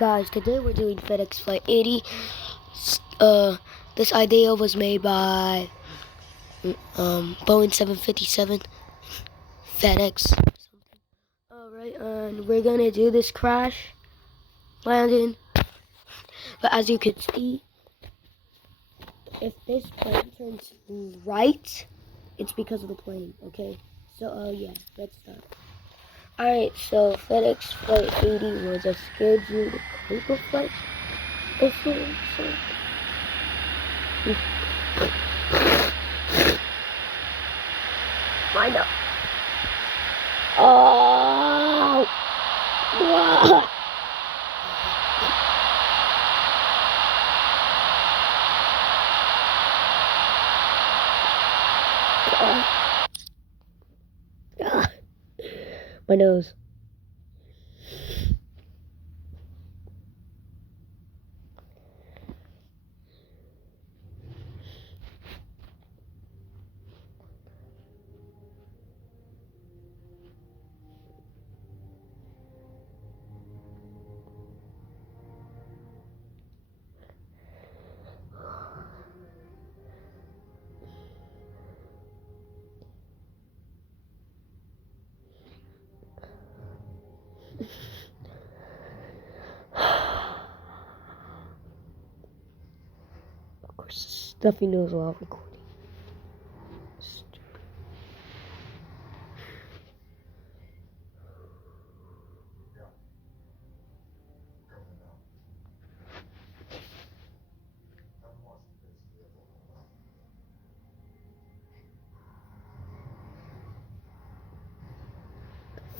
Guys, today we're doing FedEx Flight 80. This idea was made by Boeing 757 FedEx. Alright, and we're gonna do this crash landing. But as you can see, if this plane turns right, it's because of the plane, okay? So, yeah, let's start. Alright, so FedEx Flight 80 was a scheduled cargo flight. Find out. Oh! My nose. Of course, stuffy nose while recording. Stupid.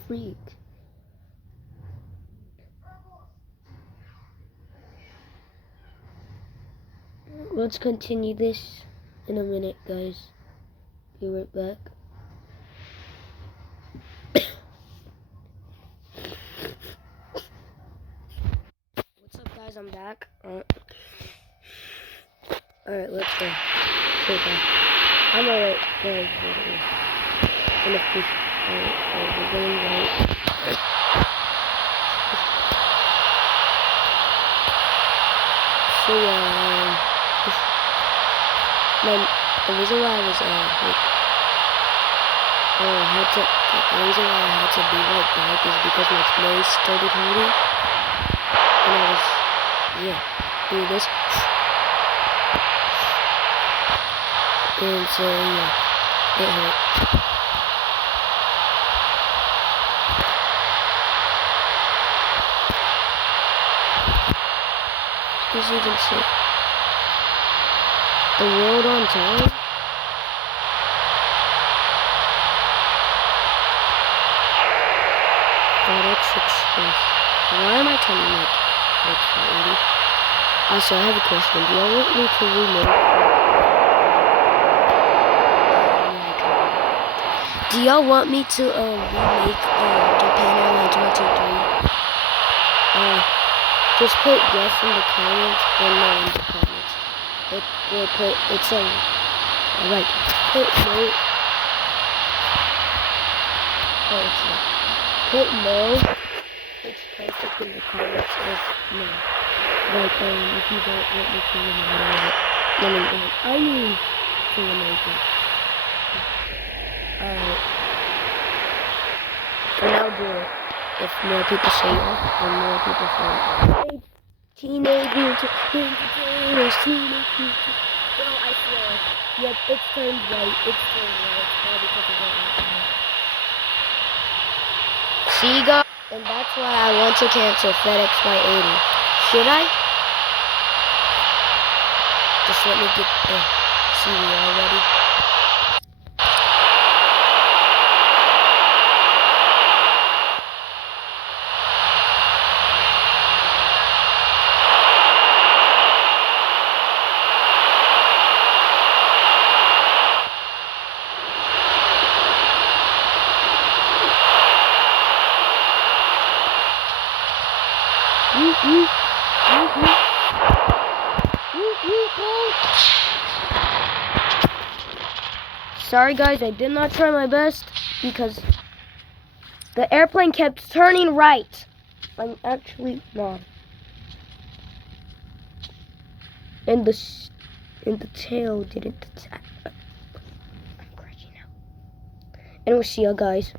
Freak. Let's continue this in a minute, guys. Be right back. What's up, guys? I'm back. Alright, let's go. Okay. I'm alright, guys. Alright, so we're going right. So, the reason why I was, the reason why I had to be right back is because my nose started hurting. And I was, doing this. And so, it hurt. As you can see, the world on time. FedEx Express. Why am I turning like FedEx 80? Also, I have a question. Do y'all want me to remake? Do y'all want me to remake Japan Airlines 123? Just put yes in the comments or no in the comments. Alright. Put no. Oh, it's not. Put no. It's perfect in the comments if no. Like, if you don't want me to remake it. I mean to remake it. Alright. And I'll do it. If more people say yes, and more people say yes. Teenage Mutant Ninja Turtles. Well, I swear. Yep, it's turned right. It's all because of that. See, guys? And that's why I want to cancel FedEx Flight 80. Should I? Just let me get the CVR ready. Sorry guys, I did not try my best because the airplane kept turning right. I'm actually wrong. and the tail didn't attack. I'm crashing out. And we'll see you guys.